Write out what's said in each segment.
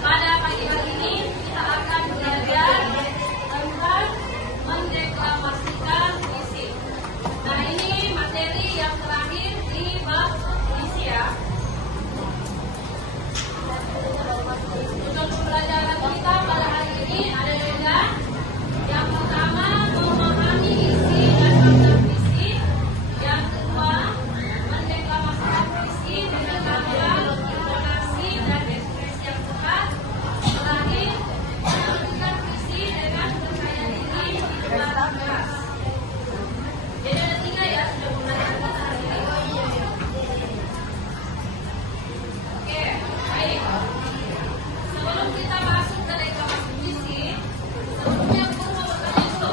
Pada pagi hari ini kita akan belajar tentang mendeklamasikan puisi. Nah, ini materi yang terakhir di bab puisi ya. Untuk pembelajaran kita pada hari ini ada juga yang pertama memahami isi dan makna puisi, yang kedua mendeklamasikan puisi dengan tampilan, intonasi dan ekspresi yang tepat. Terakhir, menentukan puisi dengan percaya diri di luar kelas. Jadi ada 3 ya sudah pembelajaran kita hari ini. Oke, baik. Sebelum kita masuk ke deklamasi puisi, sebelumnya aku mau bertanya dulu.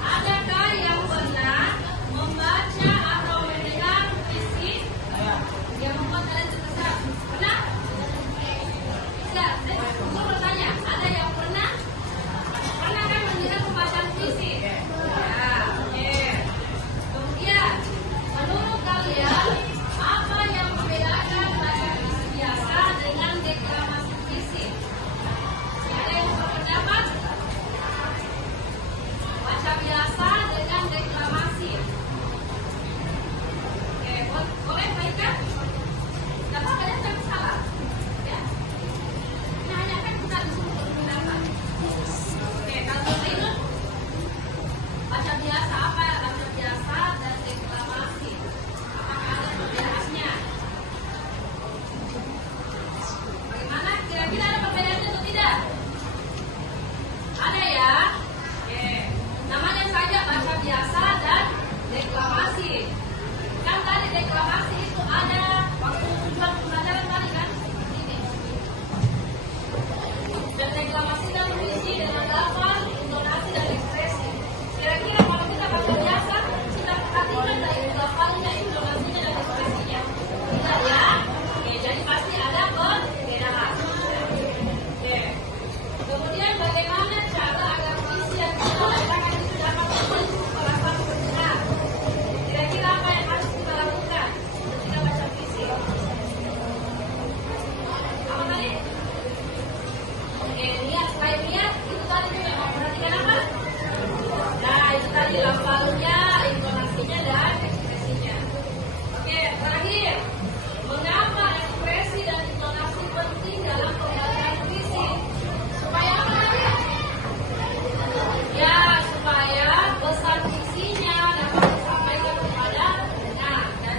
Adakah yang pernah membaca atau mendengar puisi yang membuat kalian terkesan? Pernah? Tidak. Saya mau bertanya, ada yang pernah? Pernah kan mendengar pembacaan puisi? Ya, oke. Kemudian, menurut kalian, apa yang membedakan baca puisi biasa dengan deklamasi puisi? Ada yang berpendapat? Baca biasa dengan deklamasi. Oke, boleh baikkan? Tapi kalian jangan salah. Ya. Ini hanya kan kita disuruh berpendapat. Oke, kalau itu baca biasa apa ya? Baca biasa dan deklamasi. Apakah ada perbedaannya? Bagaimana? Kira-kira ada perbedaannya atau tidak? Ada ya? Oke. Namanya saja baca biasa dan deklamasi. Kan tadi deklamasi itu ada waktu tujuan pembelajaran tadi kan? Seperti ini. Dan deklamasi dan puisi dengan lafaz, intonasi dan ekspresi. Kira-kira kalau kita baca biasa, kita perhatikan dari lafaznya, intonasinya dan ekspresinya. Tidak ya? Oke, jadi pasti ada perbedaan. Oke. Kemudian bagaimana cara agar puisi yang kita bacakan itu dapat membentuk perasaan pendengar? Kira-kira apa yang harus kita lakukan ketika baca puisi? Apa tadi? Oke, niat, selain niat, itu tadi juga memperhatikan apa? Nah, itu tadi lafalnya, intonasinya, dan ekspresinya. Oke, terakhir, mengapa ekspresi dan intonasi penting dalam pembacaan puisi? Supaya apa tadi? Ya, supaya pesan puisinya dapat disampaikan kepada pendengar dan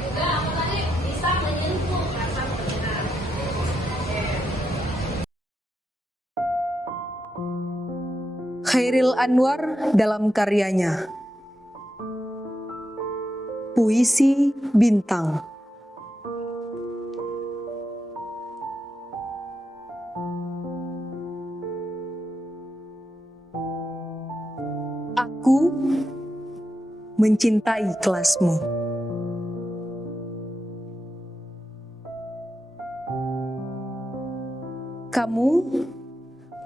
juga apa tadi bisa menyentuh perasaan pendengar. Oke. Chairil Anwar dalam karyanya Puisi Bintang. Aku mencintai kelasmu. Kamu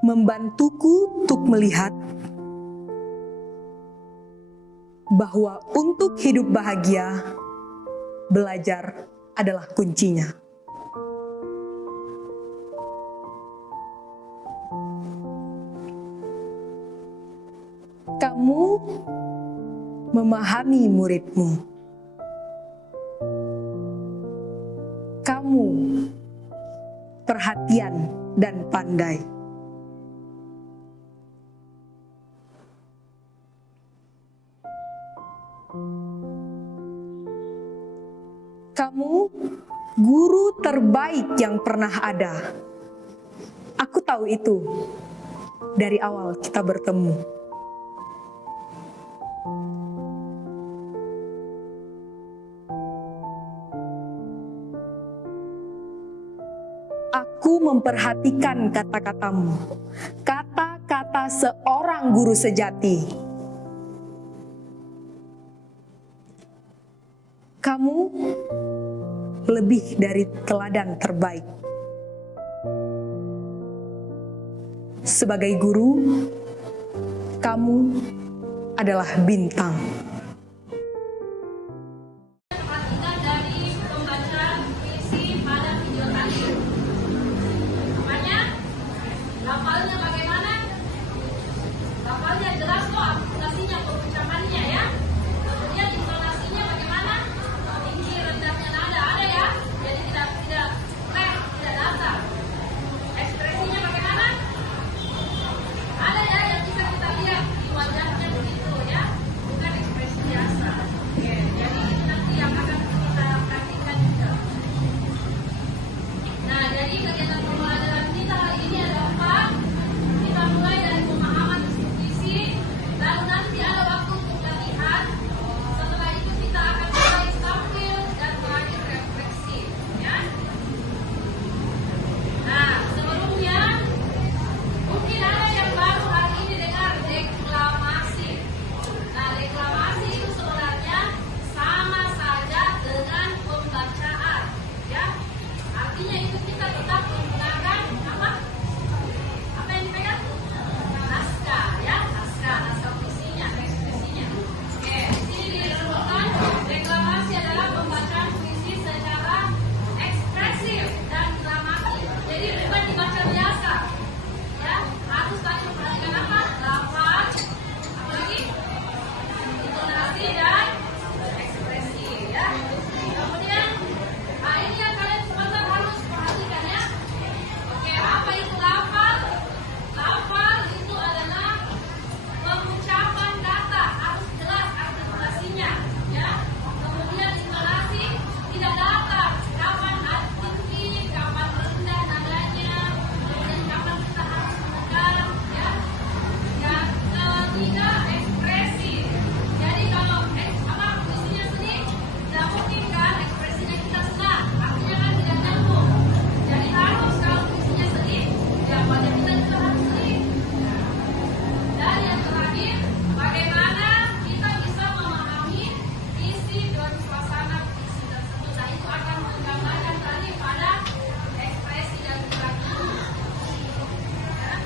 membantuku untuk melihat bahwa untuk hidup bahagia, belajar adalah kuncinya. Kamu memahami muridmu. Kamu perhatian dan pandai. Kamu guru terbaik yang pernah ada. Aku tahu itu dari awal kita bertemu. Aku memperhatikan kata-katamu, kata-kata seorang guru sejati. Kamu lebih dari teladan terbaik. Sebagai guru, kamu adalah bintang. Perhatikan dari pembaca puisi pada video tadi. Apanya? Lafalnya bagaimana? Lafalnya jelas kok, artikulasinya, pengucapannya ya. Kemudian intonasinya bagaimana? Tinggi, rendahnya nada ada ya. Jadi tidak tidak datar. Ekspresinya bagaimana? Ada ya yang bisa kita lihat di wajahnya begitu ya. Bukan ekspresi biasa. Oke, jadi itu nanti yang akan kita praktikkan juga. Nah, jadi kegiatan pembelajaran kita hari ini ada 4. Kita mulai dari pemahaman puisi, lalu nanti ada waktu untuk latihan. Setelah itu kita akan mulai tampil dan terakhir refleksi, ya. Nah, sebelumnya mungkin ada yang baru hari ini dengar deklamasi. Nah, deklamasi itu sebenarnya sama saja dengan pembacaan, ya. Artinya itu kita tetap menggunakan apa? Apa yang dipegang? Naskah, ya, naskah puisinya, ekspresinya. Oke, di sini disebutkan deklamasi adalah pembacaan puisi secara ekspresif dan dramatik. Jadi bukan dibaca biasa, ya. Harus tadi perhatikan apa? Lafaz, apalagi intonasi dan ekspresi, ya. Kemudian, ini yang kalian sebentar harus perhatikan ya. Oke, apa itu lafaz? Lafaz itu adalah pengucapan kata, harus jelas artikulasinya, ya. Kemudian intonasi tidak datar, kapan tinggi, kapan rendah nadanya, kemudian kapan kita harus menekan, ya. Yang ketiga ekspresi. Jadi kalau puisinya sedih, tidak mungkin kan ekspresinya kita senang, artinya kan tidak nyambung. Jadi harus kalau puisinya sedih, ya wajah kita juga harus sedih. Dan yang terakhir, bagaimana kita bisa memahami isi dan suasana puisi tersebut. Nah, itu akan menggambarkan tadi pada ekspresi dan geraknya. Ya.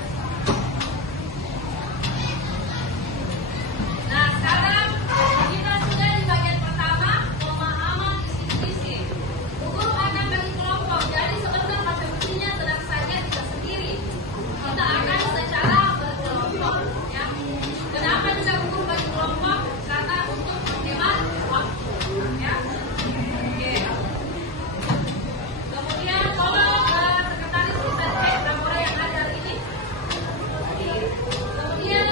Nah, sekarang kita sudah di bagian pertama, pemahaman isi puisi. Guru akan bagi kelompok, jadi sebenarnya baca puisinya tenang saja tidak sendiri. Kita akan secara berkelompok, ya. Kenapa juga guru bagi kelompok? Karena untuk menghemat waktu, ya. Oke. Kemudian tolong sekretaris bisa cek rapor yang ada hari ini. Kemudian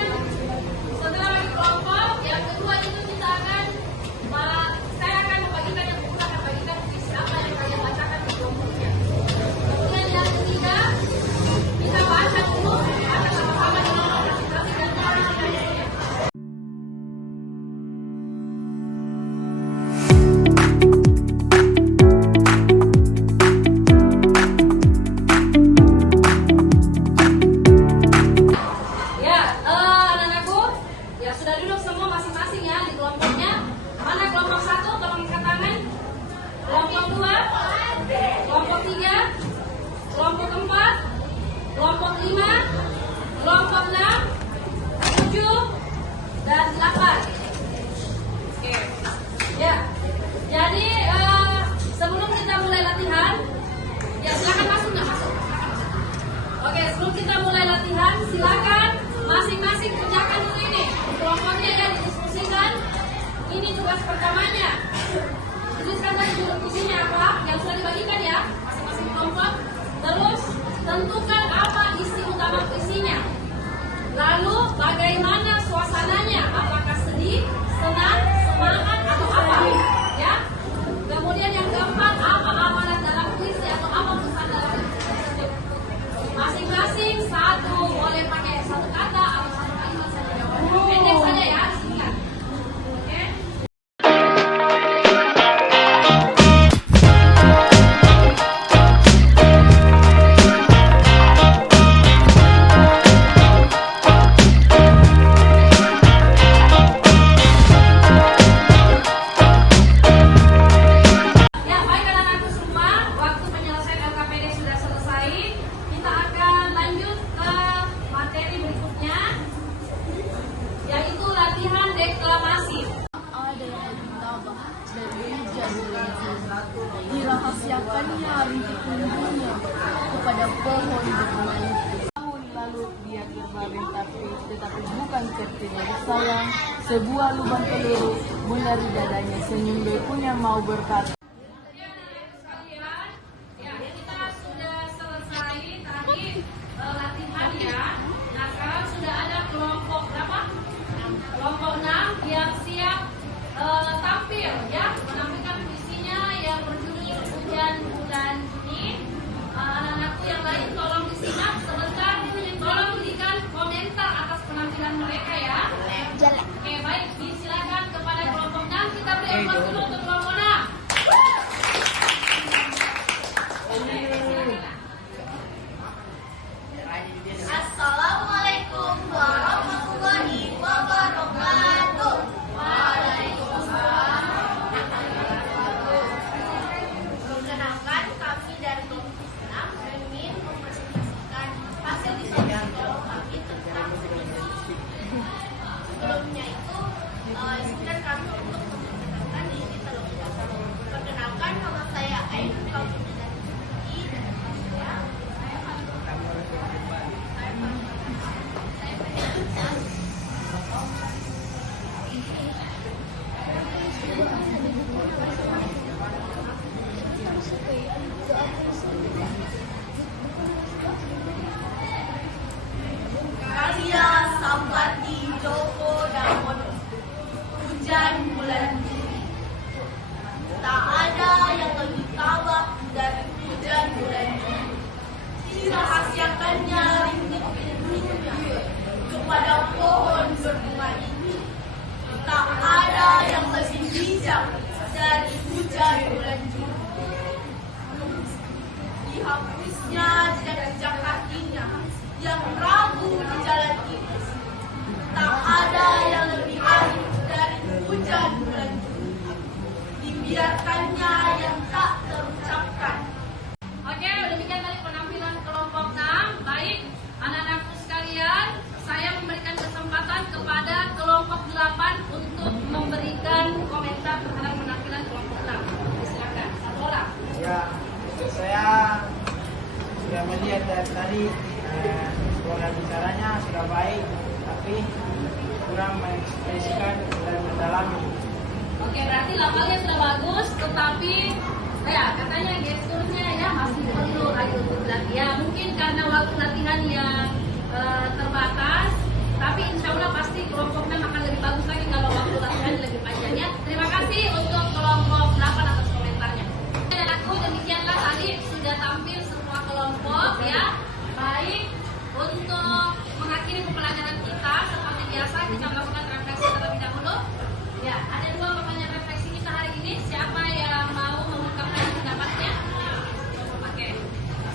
setelah bagi kelompok, yang kedua itu kita akan saya akan membagikan yang guru akan bagikan puisi apa yang kalian bacakan di kelompoknya. Kemudian yang ketiga, kita baca dulu akan sama-sama dengan presentasi dan narasinya. Ya, anak-anakku, ya sudah duduk semua masing-masing ya di kelompoknya. Mana kelompok 1, tolong angkat tangan. Kelompok 2, kelompok 3, kelompok 4, kelompok 5, kelompok 6, 7, dan 8. Oke, ya. Jadi sebelum kita mulai latihan, ya silakan masuk nggak masuk. Oke, sebelum kita mulai latihan, silakan masing-masing kerjakan dulu ini. Kelompoknya ya didiskusikan. Ini tugas pertamanya. Tuliskan tadi judul puisinya apa yang sudah dibagikan ya, masing-masing kelompok. Terus tentukan apa isi utama puisinya. Lalu bagaimana suasananya? Apakah sedih, senang, semangat, atau apa? Ya. Kemudian yang keempat, Dirahasiakannya rintik tumbuhnya kepada pohon berbunga itu. Tahun lalu dia terbaring tetapi bukan tertidur sayang. Sebuah lubang peluru menyari dadanya, senyum dia pun yang mau berkata. Ya, kita sudah selesai tadi latihan ya. Nah, sekarang sudah ada kelompok berapa? Kelompok 6 yang siap tampil ya, menampilkan puisinya yang berjudul Hujan Bulan Juni. Anak-anakku yang lain tolong disimak sebentar, tolong berikan komentar atas penampilan mereka ya. Oke, baik, disilakan kepada kelompok 6. Kita beri aplaus dulu untuk kelompok 6. Assalamualaikum warahmatullahi wabarakatuh. Waalaikumsalam. Perkenalkan, kami dari kelompok 6 ingin mempresentasikan hasil diskusi kami tentang puisi. Sebelumnya itu, izinkan kami untuk memperkenalkan diri terlebih dahulu. Perkenalkan, nama saya Ainun Kausuti dari UI dan saya karya Sampati Djoko Damono. Hujan bulan Juni. Tak ada yang lebih tabah dari hujan bulan Juni. Dirahasiakannya rintik rintiknya kepada pohon berbunga ini. Tak ada yang lebih bijak dari hujan bulan Juni. Dihapusnya jejak-jejak kakinya yang ragu di jalan ini. Tak ada yang lebih arif dari hujan bulan Juni. Dibiarkannya yang tak terucapkan. Oke, demikian tadi penampilan kelompok 6. Baik, anak-anakku sekalian, saya memberikan kesempatan kepada kelompok 8 untuk memberikan komentar terhadap penampilan kelompok 6. Silakan, satu orang. Ya, saya sudah melihat dari tadi pola bicaranya sudah baik, tapi kurang mengekspresikan dan mendalami. Oke, berarti lafalnya sudah bagus, tetapi ya katanya gesturnya ya masih perlu lagi untuk dilatih. Ya mungkin karena waktu latihan yang terbatas, tapi insya Allah pasti kelompoknya akan lebih bagus lagi kalau waktu latihan lebih panjang ya. Terima kasih untuk kelompok 8 atas komentarnya. Dan aku demikianlah tadi sudah tampil semua kelompok ya. Baik, untuk mengakhiri pembelajaran kita seperti biasa kita melakukan refleksi terlebih dahulu. Ya, ada 2 pertanyaan refleksi kita hari ini. Siapa yang mau mengungkapkan pendapatnya? Oke,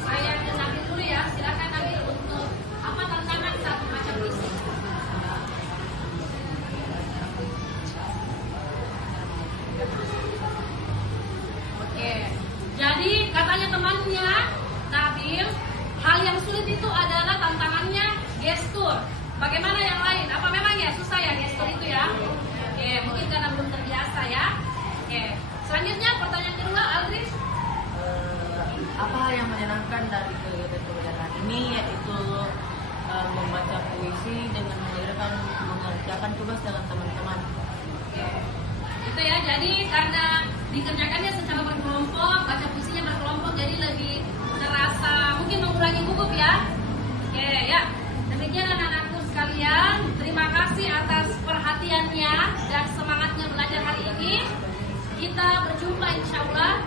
saya ke Nabil dulu ya. Silakan Nabil untuk apa tantangan saat membaca puisi. Oke, jadi katanya temannya Nabil, hal yang sulit itu adalah tantangannya gestur. Bagaimana yang lain? Apa memang ya susah ya gestur itu ya? Oke, mungkin karena belum terbiasa ya. Oke, selanjutnya pertanyaan kedua, Aldris. Apa yang menyenangkan dari kegiatan ini yaitu membaca puisi dengan mengerjakan tugas dengan teman-teman. Oke, itu ya. Jadi karena dikerjakannya secara berkelompok, baca puisinya berkelompok, jadi lebih terasa mungkin mengurangi gugup ya. Oke ya. Demikian anak-anakku sekalian, terima kasih atas perhatiannya dan semangatnya belajar hari ini. Kita berjumpa insya Allah